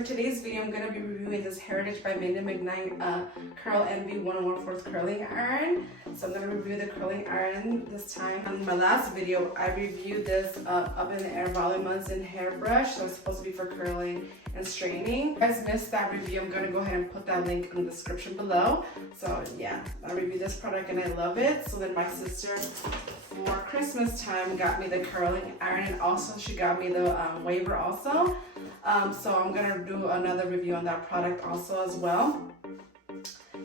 For today's video, I'm going to be reviewing this Hairitage by Mindy Curl Envy 1/1/4 curling iron. So I'm going to review the curling iron this time. On my last video, I reviewed this up in the air volumens and hairbrush. So it's supposed to be for curling and straightening. If you guys missed that review, I'm going to go ahead and put that link in the description below. So yeah, I reviewed this product and I love it. So then my sister for Christmas time got me the curling iron, and also she got me the waver also. So I'm gonna do another review on that product also as well.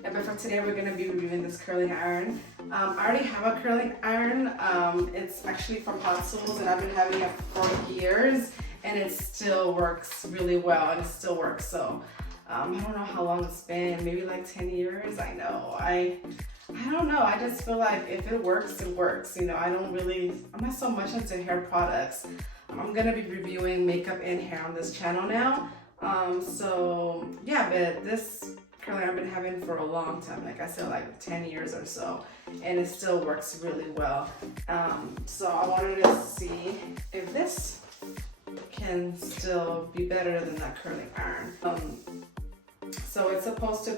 Yeah, but for today we're gonna be reviewing this curling iron. I already have a curling iron. It's actually from Hot Tools, and I've been having it for years, and it still works really well, and it still works. So I don't know how long it's been, maybe like 10 years. I know. I don't know. I just feel like if it works, it works. You know, I'm not so much into hair products. I'm gonna be reviewing makeup and hair on this channel now. So yeah, but this curling I've been having for a long time, like I said, like 10 years or so, and it still works really well. So I wanted to see if this can still be better than that curling iron. So it's supposed to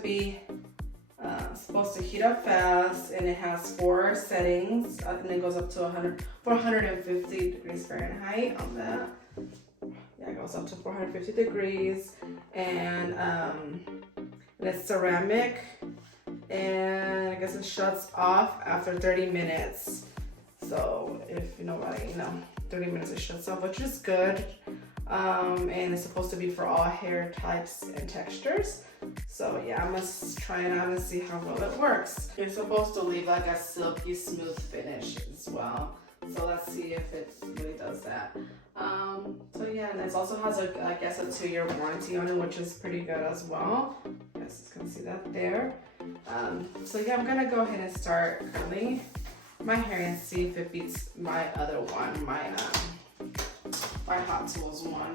heat up fast, and it has 4 settings, and it goes up to 450 degrees Fahrenheit on that. Yeah, it goes up to 450 degrees, and it's ceramic, and I guess it shuts off after 30 minutes. So if you know what 30 minutes it shuts off, which is good. And it's supposed to be for all hair types and textures. So yeah, I must try it out and see how well it works. It's supposed to leave like a silky smooth finish as well. So let's see if it really does that. So yeah, and it also has I guess a 2-year warranty on it, which is pretty good as well. Yes, you can see that there. So yeah, I'm gonna go ahead and start curling my hair and see if it beats my other one, my Hot Tools one.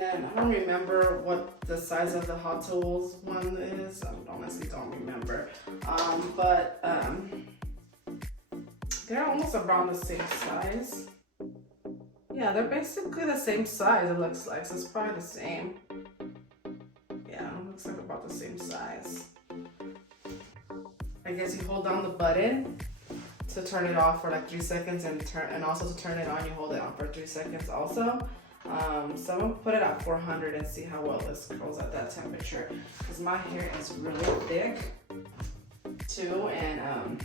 And I don't remember what the size of the Hot Tools one is. I honestly don't remember. But they're almost around the same size. Yeah, they're basically the same size, it looks like. So it's probably the same. Yeah, it looks like about the same size. I guess you hold down the button to turn it off for like 3 seconds, and also to turn it on, you hold it on for 3 seconds also. So I'm gonna put it at 400 and see how well this curls at that temperature, because my hair is really thick too, and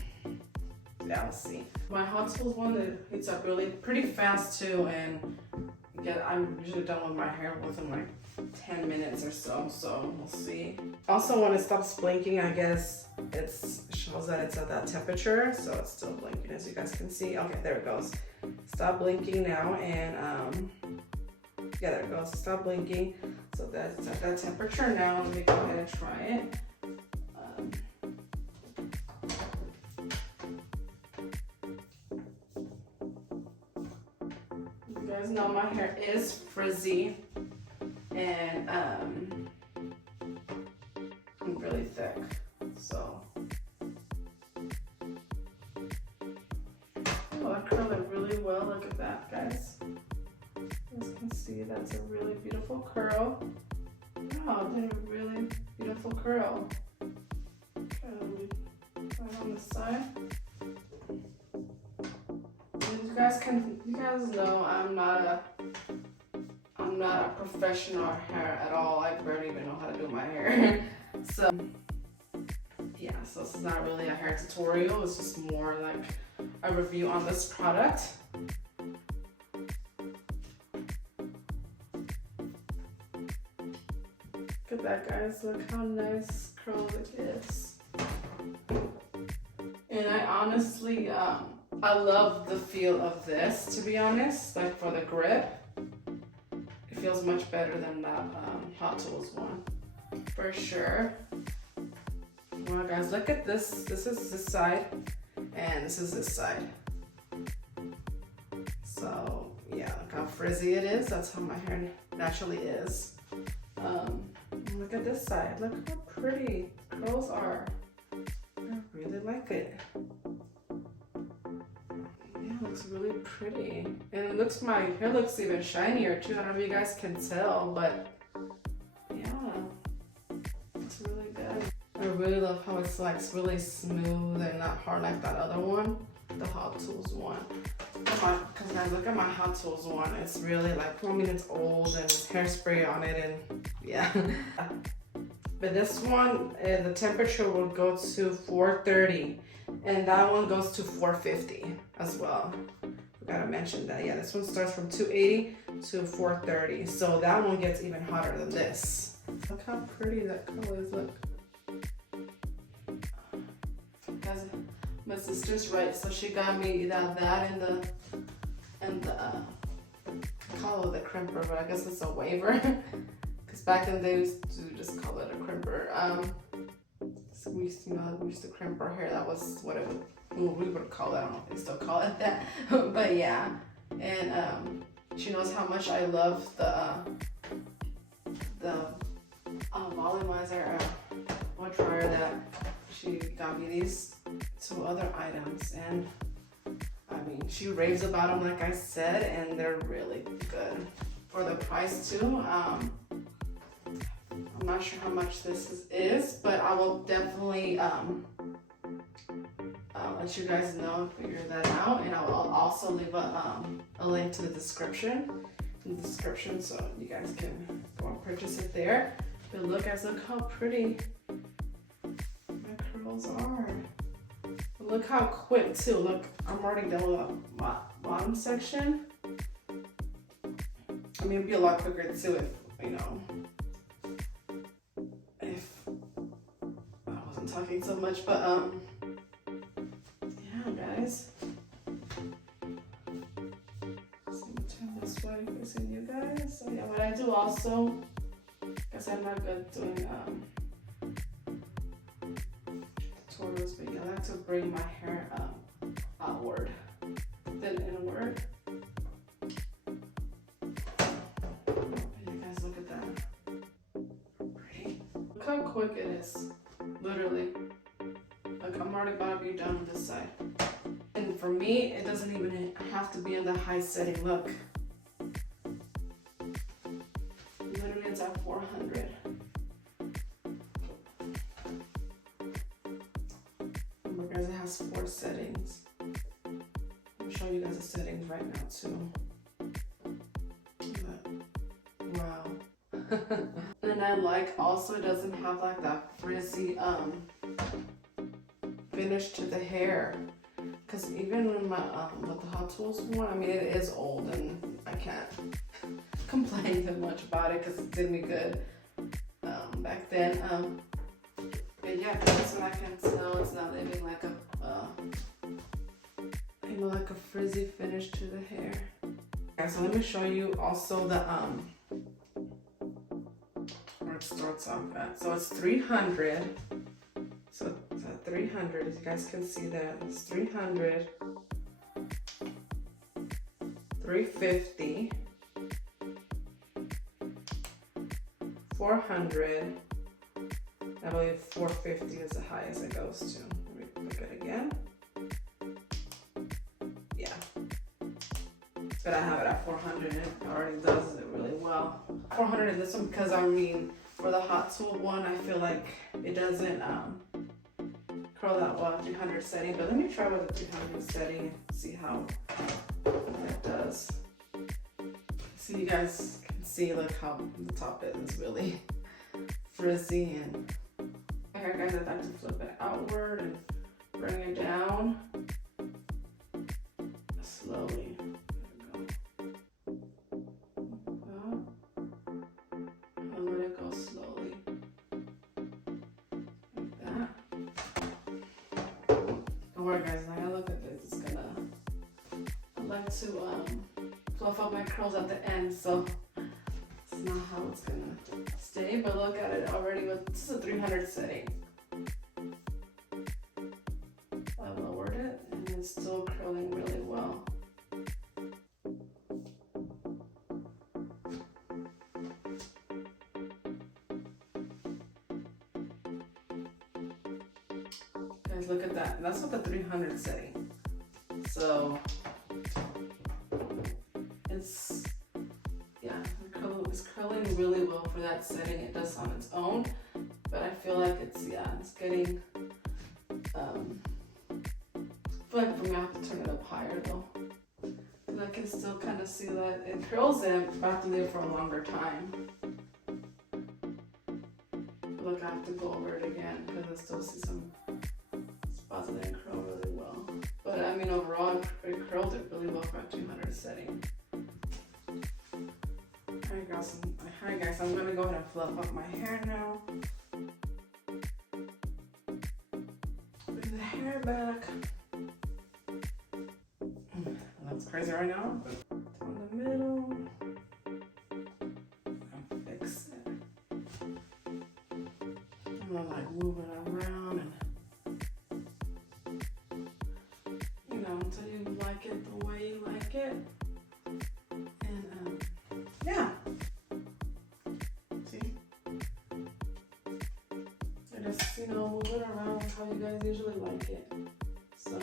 yeah, we'll see. My Hot Tools one, it heats up pretty fast too, and I'm usually done with my hair within like 10 minutes or so, so we'll see. Also, when it stops blinking, I guess it shows that it's at that temperature, so it's still blinking, as you guys can see. Okay, there it goes. Stop blinking now, and yeah, there it goes. Stop blinking. So that's at that temperature now. Let me go ahead and try it. You guys know my hair is frizzy, and I'm really thick, so I curl it really well. Look at that, guys. As you can see, that's a really beautiful curl. Wow, I did a really beautiful curl. Right on the side. And you guys know I'm not a professional hair at all. I barely even know how to do my hair. So yeah, so this is not really a hair tutorial. It's just more like a review on this product. Look at that, guys. Look how nice curled it is. And I honestly, I love the feel of this, to be honest. Like for the grip, it feels much better than that Hot Tools one, for sure. Wow, guys, look at this. This is this side, and this is this side. So yeah, look how frizzy it is. That's how my hair naturally is. Look at this side. Look how pretty curls are. I really like it. Yeah, it looks really pretty. And my hair looks even shinier too. I don't know if you guys can tell, but really love how it's like really smooth and not hard like that other one, the Hot Tools one. Because guys, look at my Hot Tools one. It's really like, I mean, it's old and there's hairspray on it and yeah. But this one, the temperature will go to 430 and that one goes to 450 as well. Gotta mention that. Yeah, this one starts from 280 to 430. So that one gets even hotter than this. Look how pretty that color is. Look. Guys, my sister's right. So she got me that and the call it the crimper, but I guess it's a waver. Because back in the day we used to just call it a crimper. So we used to crimp our hair. That was what it would. We would call it, I don't know if they still call it that, but yeah. And she knows how much I love the volumizer blow dryer that she got me these two other items, and I mean she raves about them like I said, and they're really good for the price too. I'm not sure how much this is, but I will definitely let you guys know, figure that out, and I'll also leave a link to the description so you guys can go and purchase it there. But look, guys, look how pretty my curls are. Look how quick too. Look, I'm already done with the bottom section. I mean, it'd be a lot quicker too if, you know, if I wasn't talking so much, but guys. So turn this way facing you guys. So yeah, what I do also, because I'm not good doing tutorials, but yeah, I like to bring my hair outward, then inward. You guys look at that. Pretty. Look how quick it is. Literally. Like I'm already about to be done on this side. And for me, it doesn't even have to be in the high setting. Look. Literally it's at 400. Remember guys, it has 4 settings. I'll show you guys the settings right now too. But, wow. And I like also it doesn't have like that frizzy finish to the hair, because even when my with the Hot Tools one, I mean it is old and I can't complain too much about it because it did me good back then. But yeah, this one I can tell it's not leaving like a frizzy finish to the hair. Okay, so let me show you also the where it starts off at. So it's 300. So it's at 300, as you guys can see that. It's 300, 350, 400, I believe 450 is the highest it goes to. Let me look at it again. Yeah. But I have it at 400 and it already does it really well. 400 in this one because I mean, for the Hot Tool one, I feel like it doesn't curl that well, 300 setting, but let me try with the 300 setting and see how that does. So you guys can see like how the top is really frizzy, and okay guys, I like to flip it outward and bring it down slowly. Guys, now I look at this, it's gonna, I like to fluff up my curls at the end, so it's not how it's gonna stay, but look at it already with, this is a 300 setting. I lowered it and it's still curling really well. Guys, look at that. That's what the 300 setting. So it's, yeah, it's curling really well for that setting. It does on its own. but I feel like it's getting, I feel like for me I have to turn it up higher though. And I can still kind of see that it curls in, but I have to leave it for a longer time. Look, I have to go over it again because I still see some spots that didn't curl really well. But I mean, overall, it curled it really well for a 200 setting. Alright guys, I'm gonna go ahead and fluff up my hair now. Bring the hair back. That's crazy right now, but on the middle. And fix it. I'm gonna like move it around and, you know, until you like it the way you like it. And yeah. See? I just, you know, move it around how you guys usually like it. So,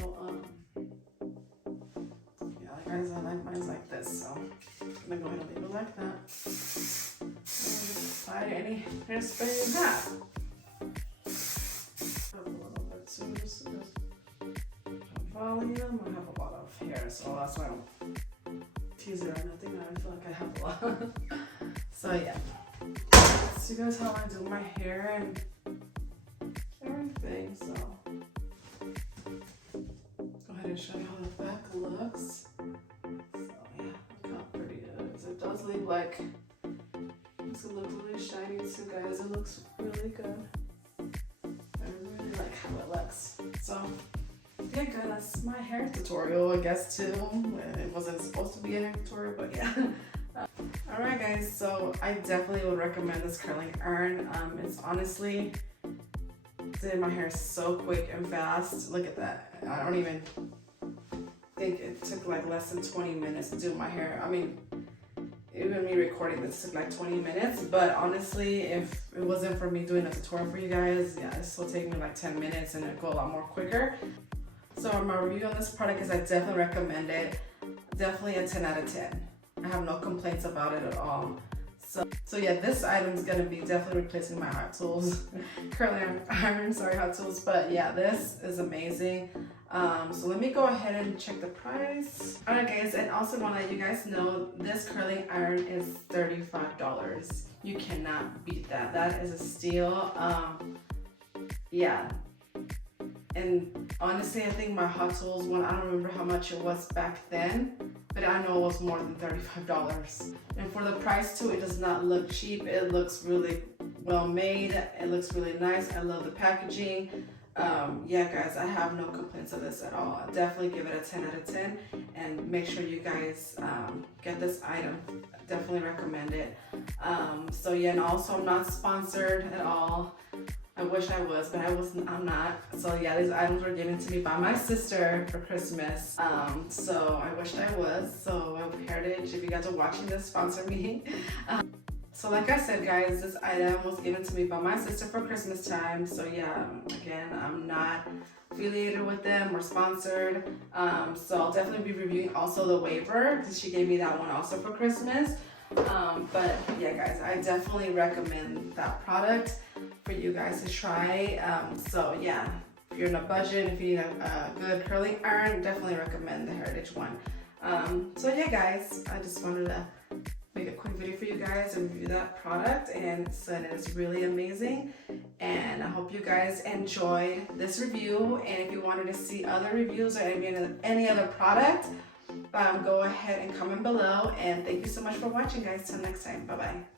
yeah, guys, I like mine like this, so I'm gonna go ahead and leave it like that. And just apply any hairspray you have. A little bit too, just volume. I have a lot of hair, so that's why I don't tease it or nothing. I feel like I have a lot. So yeah, so you guys how I do my hair and everything. So go ahead and show you how the back looks. So yeah, look how pretty it is. It does leave like, it looks really shiny too, guys. It looks really good. I really like how it looks. So yeah, guys, that's my hair tutorial, I guess, too. It wasn't supposed to be a hair tutorial, but yeah. Alright, guys, so I definitely would recommend this curling iron. It's honestly did my hair so quick and fast. Look at that. I don't even think it took like less than 20 minutes to do my hair. I mean, even me recording this took like 20 minutes, but honestly, if it wasn't for me doing a tutorial for you guys, yeah, this will take me like 10 minutes and it'll go a lot more quicker. So my review on this product is I definitely recommend it. Definitely a 10 out of 10. I have no complaints about it at all. So yeah, this item is gonna be definitely replacing my Hot Tools, curling iron, sorry, Hot Tools. But yeah, this is amazing. So let me go ahead and check the price. Alright guys, and also want to let you guys know this curling iron is $35. You cannot beat that. That is a steal. Yeah. And honestly, I think my Hot Tools one, I don't remember how much it was back then, but I know it was more than $35. And for the price too, it does not look cheap. It looks really well made. It looks really nice. I love the packaging. Yeah, guys, I have no complaints of this at all. I'll definitely give it a 10 out of 10 and make sure you guys get this item. Definitely recommend it. So yeah, and also I'm not sponsored at all. I wish I was, but I'm not. So yeah, these items were given to me by my sister for Christmas. So I wished I was. So Hairitage, if you guys are watching this, sponsor me. So like I said, guys, this item was given to me by my sister for Christmas time. So yeah, again, I'm not affiliated with them or sponsored. So I'll definitely be reviewing also the waiver because she gave me that one also for Christmas. But yeah, guys, I definitely recommend that product for you guys to try. So yeah, if you're in a budget, if you need a good curling iron, definitely recommend the Hairitage one. So yeah, guys, I just wanted to make a quick video for you guys and review that product, and it is really amazing. And I hope you guys enjoyed this review. And if you wanted to see other reviews or any other product, go ahead and comment below. And thank you so much for watching, guys. Till next time. Bye bye.